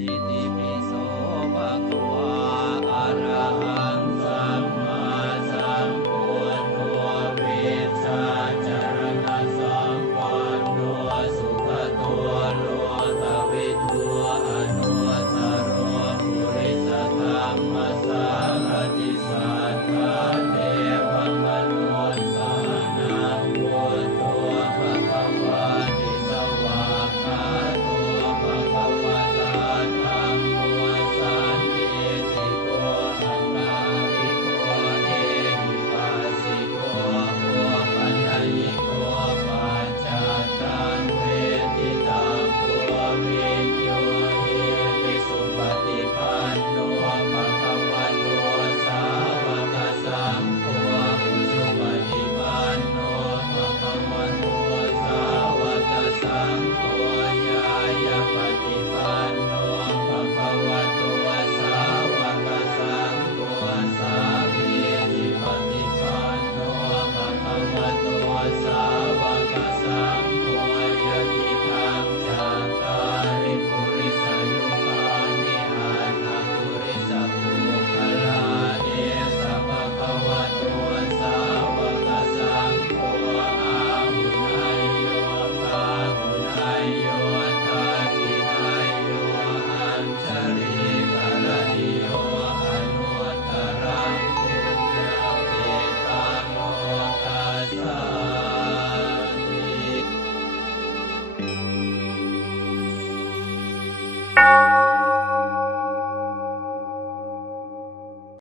อิติปิโสภะคะวะ